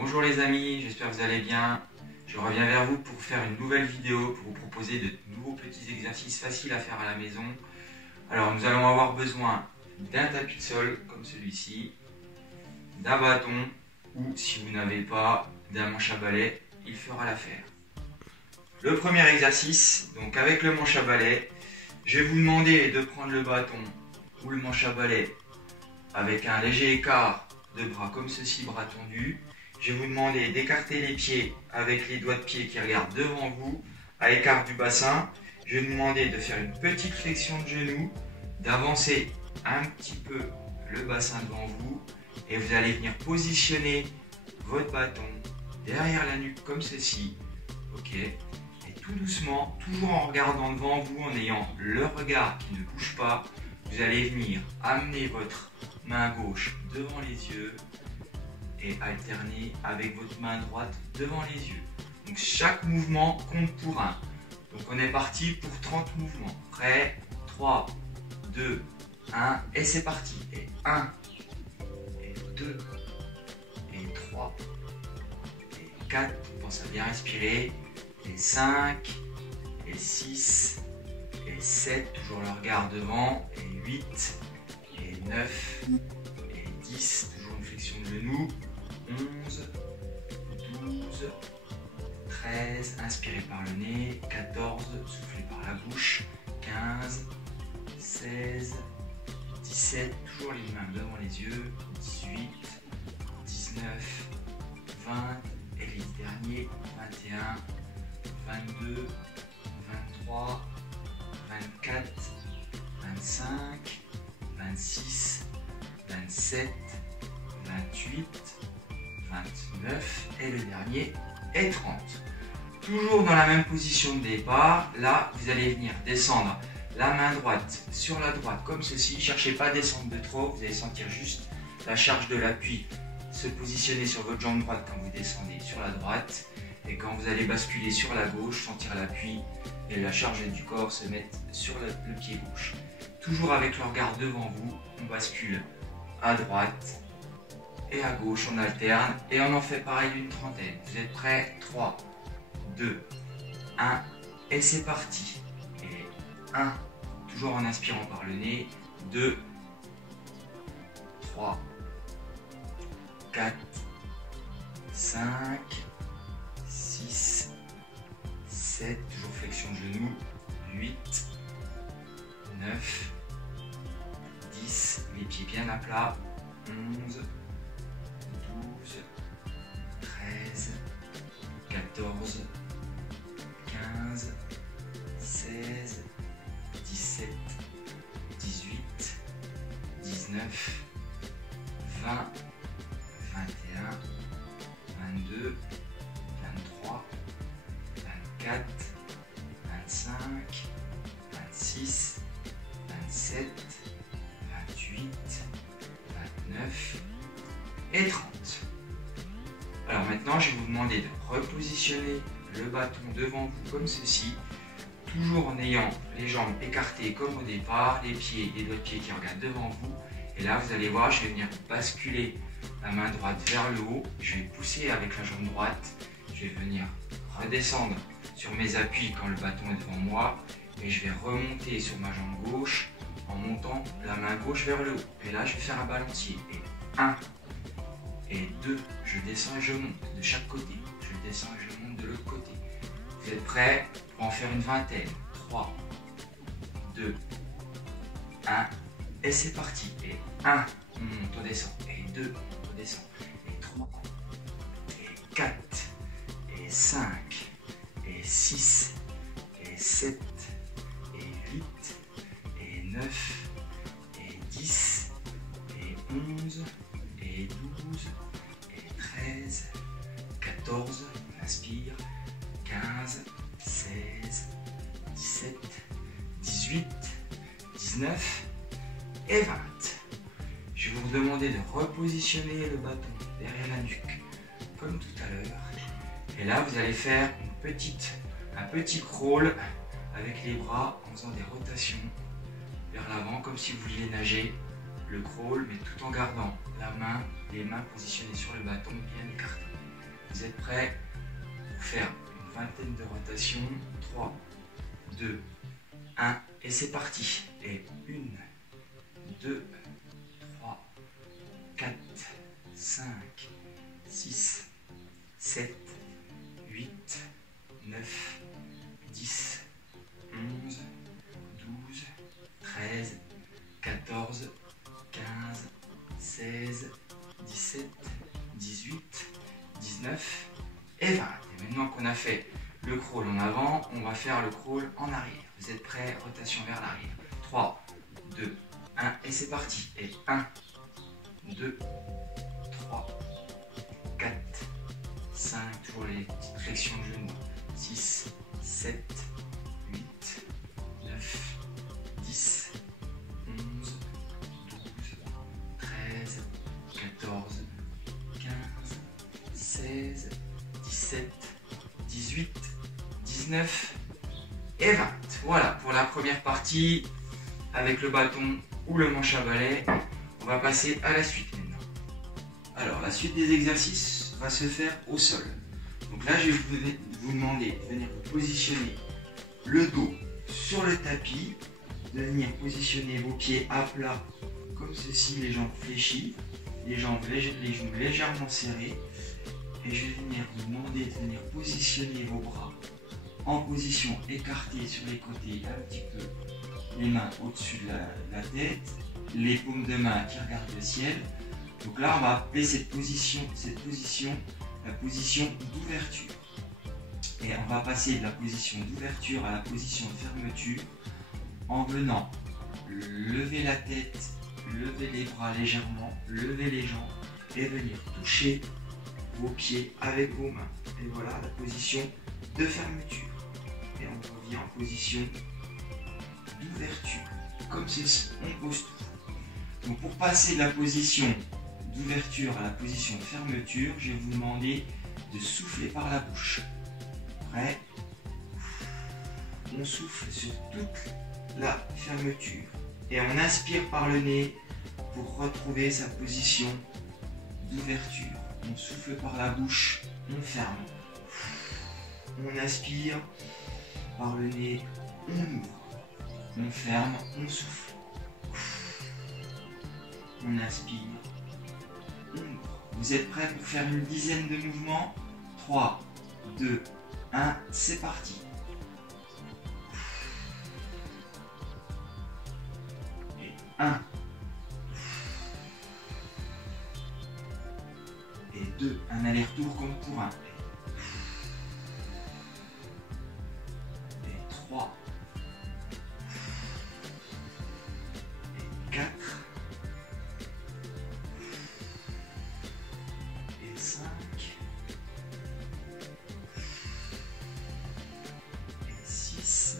Bonjour les amis, j'espère que vous allez bien. Je reviens vers vous pour faire une nouvelle vidéo, pour vous proposer de nouveaux petits exercices faciles à faire à la maison. Alors nous allons avoir besoin d'un tapis de sol comme celui-ci, d'un bâton ou si vous n'avez pas, d'un manche à balai, il fera l'affaire. Le premier exercice, donc avec le manche à balai, je vais vous demander de prendre le bâton ou le manche à balai avec un léger écart de bras comme ceci, bras tendus. Je vais vous demander d'écarter les pieds avec les doigts de pied qui regardent devant vous, à l'écart du bassin. Je vais vous demander de faire une petite flexion de genou, d'avancer un petit peu le bassin devant vous et vous allez venir positionner votre bâton derrière la nuque comme ceci. Ok. Et tout doucement, toujours en regardant devant vous, en ayant le regard qui ne bouge pas, vous allez venir amener votre main gauche devant les yeux et alterner avec votre main droite devant les yeux. Donc chaque mouvement compte pour un. Donc on est parti pour 30 mouvements. Prêt? 3, 2, 1 et c'est parti. Et 1, et 2, et 3, et 4. Pense à bien respirer. Et 5, et 6, et 7. Toujours le regard devant. Et 8, et 9, et 10. Toujours une flexion de genou. 11, 12, 13, inspirez par le nez, 14, soufflez par la bouche, 15, 16, 17, toujours les mains devant les yeux, 18, 19, 20, et les derniers, 21, 22, 23, 24, 25, 26, 27, 28, 29 et le dernier est 30. Toujours dans la même position de départ, là vous allez venir descendre la main droite sur la droite comme ceci. Cherchez pas à descendre de trop, vous allez sentir juste la charge de l'appui se positionner sur votre jambe droite quand vous descendez sur la droite et quand vous allez basculer sur la gauche, sentir l'appui et la charge du corps se mettre sur le pied gauche. Toujours avec le regard devant vous, on bascule à droite et à gauche, on alterne et on en fait pareil une trentaine. Vous êtes prêts? 3, 2, 1 et c'est parti. Et 1, toujours en inspirant par le nez. 2, 3, 4, 5, 6, 7, toujours flexion de genou. 8, 9, 10, les pieds bien à plat. 11, 12, 13, 14, 15, 16, 17, 18, 19, 20, 21, 22, 23, 24, 25, 26, 27, 28, 29 et 30. Alors maintenant, je vais vous demander de repositionner le bâton devant vous comme ceci, toujours en ayant les jambes écartées comme au départ, les pieds, les doigts de pied qui regardent devant vous. Et là, vous allez voir, je vais venir basculer la main droite vers le haut. Je vais pousser avec la jambe droite. Je vais venir redescendre sur mes appuis quand le bâton est devant moi. Et je vais remonter sur ma jambe gauche en montant la main gauche vers le haut. Et là, je vais faire un balancier. Et 1, et 2, je descends et je monte de chaque côté. Je descends et je monte de l'autre côté. Vous êtes prêts pour en faire une vingtaine? 3, 2, 1, et c'est parti. Et 1, on monte, on descend. Et 2, on descend. Et 3, et 4, et 5, et 6, et 7, et 8, et 9, et 10, et 11, et 12, et 13, 14, on inspire, 15, 16, 17, 18, 19 et 20. Je vais vous demander de repositionner le bâton derrière la nuque, comme tout à l'heure. Et là, vous allez faire un petit crawl avec les bras en faisant des rotations vers l'avant, comme si vous vouliez nager. Le crawl, mais tout en gardant les mains positionnées sur le bâton bien écartées. vous êtes prêts pour faire une vingtaine de rotations. 3, 2, 1 et c'est parti. Et 1, 2, 3, 4, 5, 6, 7, 8, 9, 10, 11, 12, 13, 14, 15, 16, 17, 18, 19 et 20. Et maintenant qu'on a fait le crawl en avant, on va faire le crawl en arrière. Vous êtes prêts? Rotation vers l'arrière. 3, 2, 1 et c'est parti. Et 1, 2, 3, 4, 5, toujours les petites flexions de genoux. 6, 7, 8, 9, 10, 11, 12, 13, 14, 15, 16, 17, 18, 19 et 20. Voilà pour la première partie avec le bâton ou le manche à balai. On va passer à la suite maintenant. Alors la suite des exercices va se faire au sol. Donc là je vais vous demander de venir positionner le dos sur le tapis, de venir positionner vos pieds à plat comme ceci, les jambes fléchies, les genoux légèrement serrés. Et je vais venir vous demander de venir positionner vos bras en position écartée sur les côtés un petit peu, les mains au-dessus de la tête, les paumes de main qui regardent le ciel. Donc là on va appeler cette position la position d'ouverture. Et on va passer de la position d'ouverture à la position de fermeture en venant lever la tête, lever les bras légèrement, lever les jambes et venir toucher vos pieds avec vos mains. Et voilà la position de fermeture. Et on revient en position d'ouverture. Comme ceci, on pose tout. Donc pour passer de la position d'ouverture à la position de fermeture, je vais vous demander de souffler par la bouche. Prêt? On souffle sur toute la fermeture. Et on inspire par le nez pour retrouver sa position d'ouverture. On souffle par la bouche, on ferme. On inspire par le nez, on ouvre. On ferme, on souffle. On inspire, on ouvre. Vous êtes prêts pour faire une dizaine de mouvements? 3, 2, 1, c'est parti. Et 1. Et 2, un aller-retour comme pour un. Et 3. Et 4. Et 5. Et 6.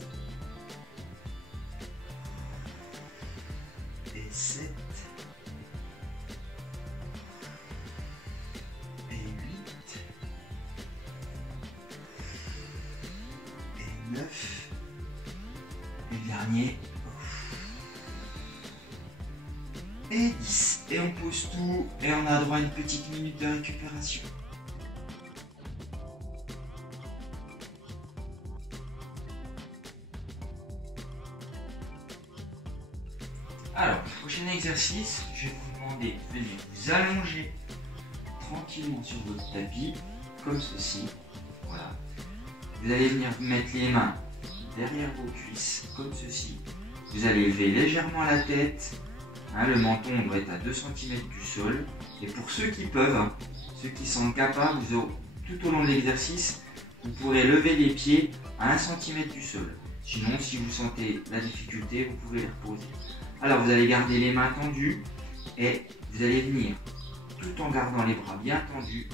Et 7. Et 8. Et 9. Et le dernier. Et 10. Et on pose tout. Et on a droit à une petite minute de récupération. Alors, prochain exercice, je vais vous demander de venir vous allonger tranquillement sur votre tapis, comme ceci. Voilà. Vous allez venir mettre les mains derrière vos cuisses, comme ceci. Vous allez lever légèrement la tête. Le menton doit être à 2 cm du sol. Et pour ceux qui peuvent, ceux qui sont capables, tout au long de l'exercice, vous pourrez lever les pieds à 1 cm du sol. Sinon, si vous sentez la difficulté, vous pouvez les reposer. Alors, vous allez garder les mains tendues et vous allez venir, tout en gardant les bras bien tendus,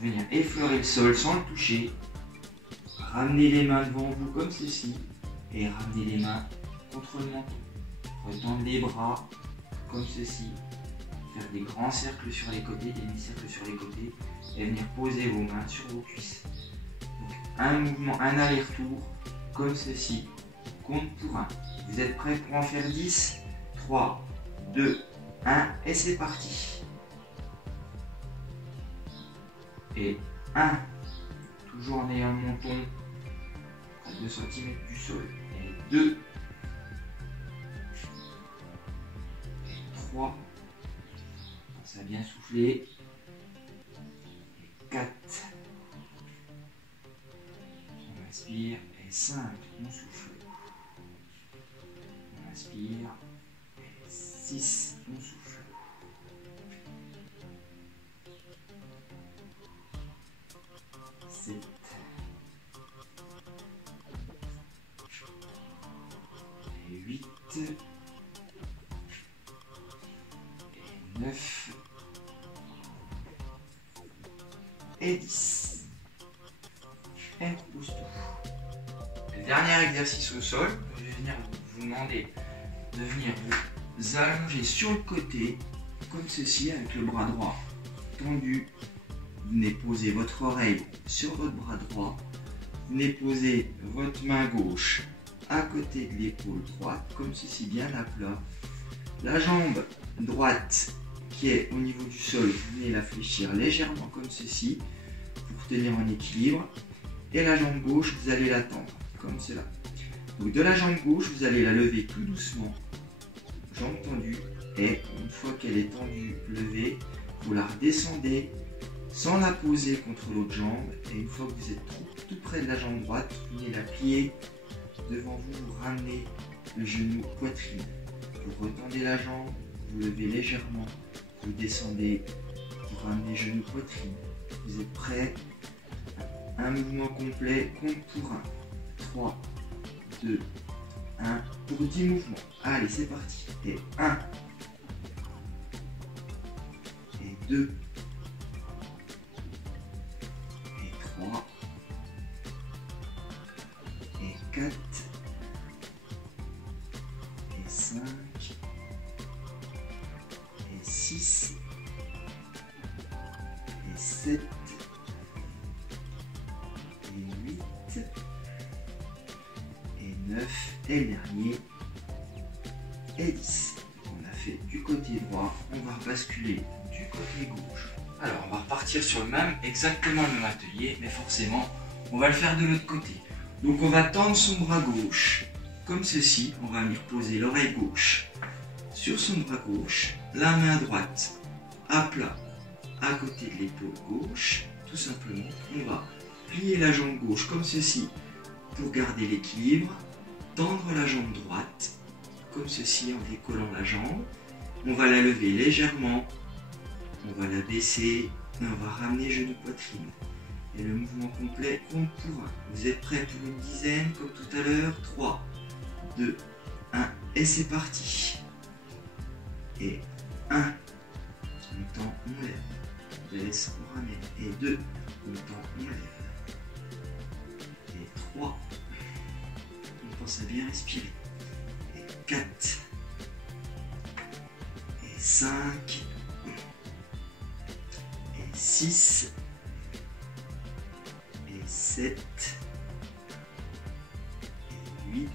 venir effleurer le sol sans le toucher. Ramenez les mains devant vous comme ceci et ramenez les mains contre le menton. Retendre les bras comme ceci. Faire des grands cercles sur les côtés, des demi-cercles sur les côtés et venir poser vos mains sur vos cuisses. Donc, un mouvement, un aller-retour comme ceci. Compte pour 1. Vous êtes prêts pour en faire 10? 3, 2, 1 et c'est parti. Et 1, toujours en ayant le menton à 2 cm du sol. Et 2, et 3, ça a bien soufflé. Et 4, on inspire. Et 5, on souffle. On inspire. Et 6, on souffle. 7, et 8, et 9, et 10. Et on repose tout. Le dernier exercice au sol, je vais venir vous demander de venir vous allonger sur le côté, comme ceci, avec le bras droit tendu. Vous venez poser votre oreille sur votre bras droit. Vous venez poser votre main gauche à côté de l'épaule droite, comme ceci, bien à plat. La jambe droite qui est au niveau du sol, vous venez la fléchir légèrement comme ceci pour tenir en équilibre. Et la jambe gauche, vous allez la tendre comme cela. Donc de la jambe gauche, vous allez la lever tout doucement, jambe tendue. Et une fois qu'elle est tendue, levée, vous la redescendez sans la poser contre l'autre jambe. Et une fois que vous êtes tout près de la jambe droite, vous venez la plier devant vous, vous ramenez le genou poitrine. Vous retendez la jambe, vous levez légèrement, vous descendez, vous ramenez genou poitrine. Vous êtes prêts? Un mouvement complet, compte pour 1. 3, 2, 1, pour 10 mouvements. Allez, c'est parti. Et 1, et 2, et 3, et 4, et 5, et 6, et 7, et 8, et 9, et le dernier, et 10. On a fait du côté droit, on va basculer du côté gauche. Alors on va repartir sur exactement le même atelier, mais forcément on va le faire de l'autre côté. Donc on va tendre son bras gauche, comme ceci. On va venir poser l'oreille gauche sur son bras gauche, la main droite à plat à côté de l'épaule gauche. Tout simplement, on va plier la jambe gauche comme ceci pour garder l'équilibre, tendre la jambe droite comme ceci en décollant la jambe. On va la lever légèrement, on va la baisser et on va ramener genou poitrine. Et le mouvement complet compte pour 1. Vous êtes prêts pour une dizaine comme tout à l'heure? 3, 2, 1 et c'est parti. Et 1, on tend, on lève, on baisse, on ramène. Et 2, on tend, on lève. Et 3, on pense à bien respirer. Et 4, et 5, et 6, et 7, et 8,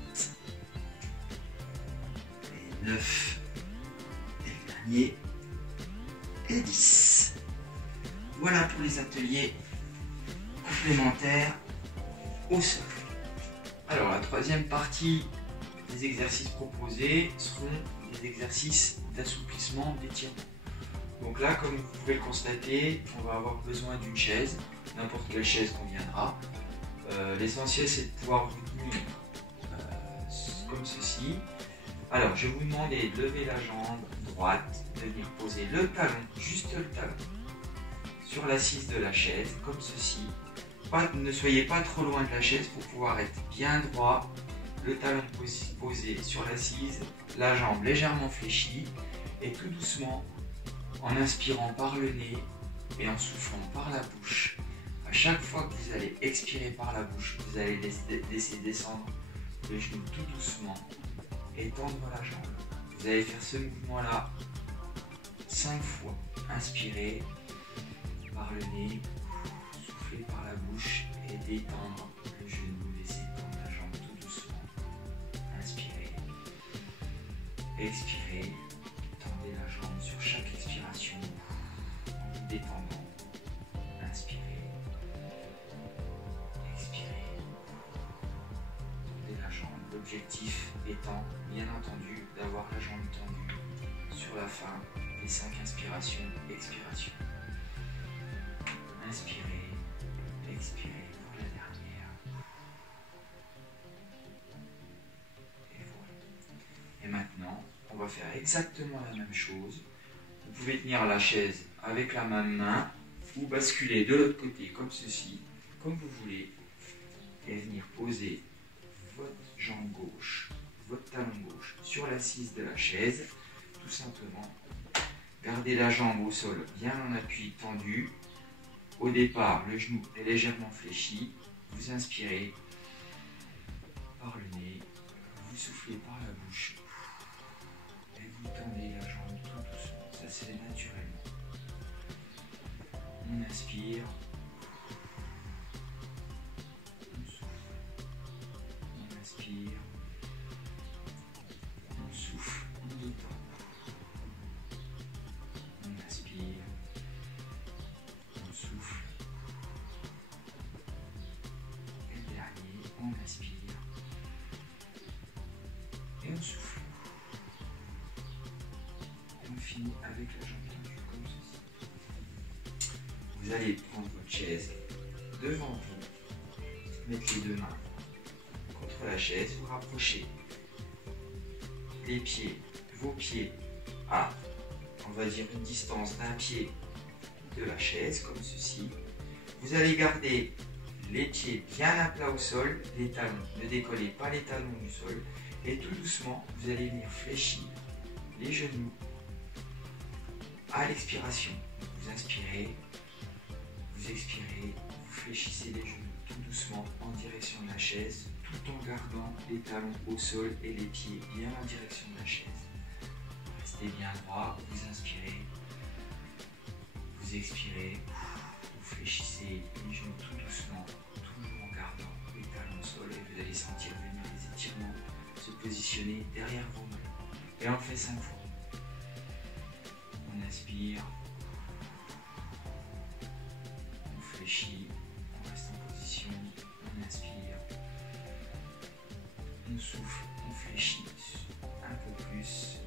et 9, et le dernier, et 10. Voilà pour les ateliers complémentaires au sol. Alors la troisième partie des exercices proposés seront des exercices d'assouplissement, d'étirement. Donc là, comme vous pouvez le constater, on va avoir besoin d'une chaise, n'importe quelle chaise conviendra. L'essentiel c'est de pouvoir vous tenir comme ceci. Alors je vais vous demander de lever la jambe droite, de venir poser le talon, juste le talon, sur l'assise de la chaise, comme ceci. Ne soyez pas trop loin de la chaise pour pouvoir être bien droit. Le talon posé sur l'assise, la jambe légèrement fléchie et tout doucement, en inspirant par le nez et en soufflant par la bouche. À chaque fois que vous allez expirer par la bouche, vous allez laisser descendre le genou tout doucement et tendre la jambe. Vous allez faire ce mouvement-là 5 fois. Inspirez par le nez, soufflez par la bouche et détendre le genou, laissez tendre la jambe tout doucement. Inspirez, expirez, tendez la jambe sur chaque expiration en vous détendant. Inspirez, L'objectif étant, bien entendu, d'avoir la jambe tendue sur la fin des 5 inspirations, expirations. Inspirez, expirez pour la dernière. Et voilà. Et maintenant, on va faire exactement la même chose. Vous pouvez tenir la chaise avec la même main ou basculer de l'autre côté comme ceci, comme vous voulez, et venir poser votre jambe gauche, votre talon gauche sur l'assise de la chaise, tout simplement. Gardez la jambe au sol bien en appui tendu. Au départ, le genou est légèrement fléchi. Vous inspirez par le nez, vous soufflez par la bouche et vous tendez la jambe tout doucement. Ça se fait naturellement. On inspire, on souffle, on inspire, on souffle, on détend, on inspire, on souffle, et le dernier, on inspire et on souffle. Et on finit avec la jambe tendue comme ceci. Vous allez prendre votre chaise devant vous, mettre les deux mains contre la chaise, vous rapprochez les pieds, vos pieds à, on va dire, une distance d'un pied de la chaise, comme ceci. Vous allez garder les pieds bien à plat au sol, les talons, ne décollez pas les talons du sol, et tout doucement, vous allez venir fléchir les genoux à l'expiration. Vous inspirez, vous expirez, vous fléchissez les genoux tout doucement en direction de la chaise, tout en gardant les talons au sol et les pieds bien en direction de la chaise. Restez bien droit, vous inspirez, vous expirez, vous fléchissez les genoux tout doucement, toujours en gardant les talons au sol, et vous allez sentir venir les étirements se positionner derrière vos mains. Et on le fait 5 fois. On inspire, on fléchit, on reste en position, on inspire, on souffle, on fléchit un peu plus,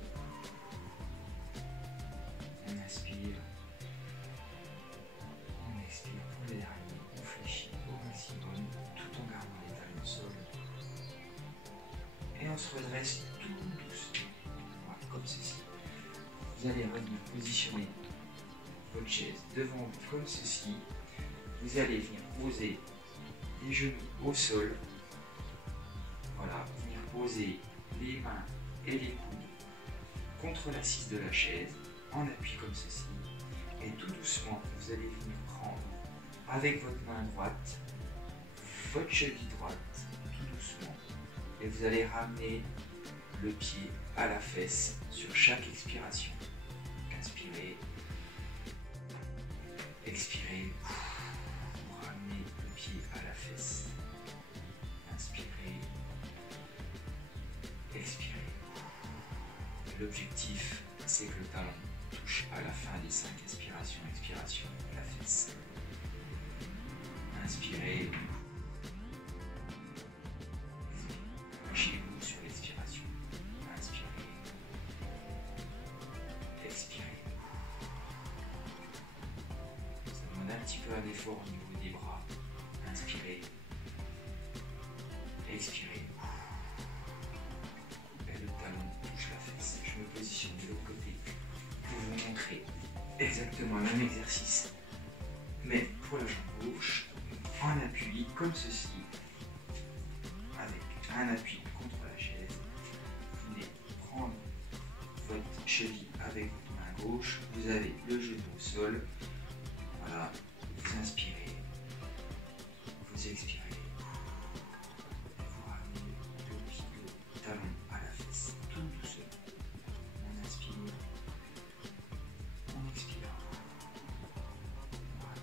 on inspire, on expire pour le dernier, on fléchit au maximum tout en gardant les talons au sol, et on se redresse tout doucement, voilà, comme ceci. Vous allez revenir positionner votre chaise devant vous comme ceci. Vous allez venir poser les genoux au sol. Voilà, venir poser les mains et les coudes contre l'assise de la chaise en appui comme ceci. Et tout doucement, vous allez venir prendre avec votre main droite votre cheville droite, tout doucement. Et vous allez ramener le pied à la fesse sur chaque expiration. Inspirez, expirez, vous ramenez le pied à la fesse. Inspirez, expirez. L'objectif, c'est que le talon touche à la fin des 5 expirations, expiration, la fesse. Inspirez. Lâchez-vous sur l'expiration. Inspirez. Expirez. Ça demande un petit peu un effort au niveau des bras. Inspirez. Expirez. Et le talon touche la fesse. Je me positionne de l'autre côté pour vous montrer exactement le même exercice, mais pour la jambe gauche, en appui comme ceci, avec un appui contre la chaise. Vous venez prendre votre cheville avec votre main gauche, vous avez le genou au sol, voilà, vous inspirez, vous expirez, et vous ramenez le talon à la fesse, tout doucement. On inspire, on expire, voilà,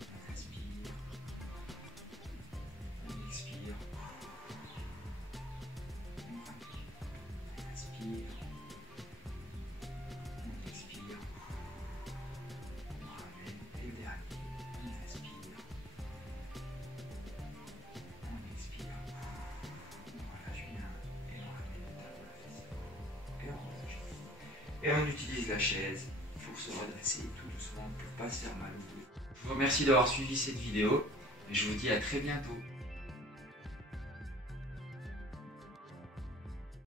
on inspire, on expire, on inspire, on expire, Et on utilise la chaise pour se redresser tout doucement pour ne pas se faire mal au dos. Je vous remercie d'avoir suivi cette vidéo et je vous dis à très bientôt.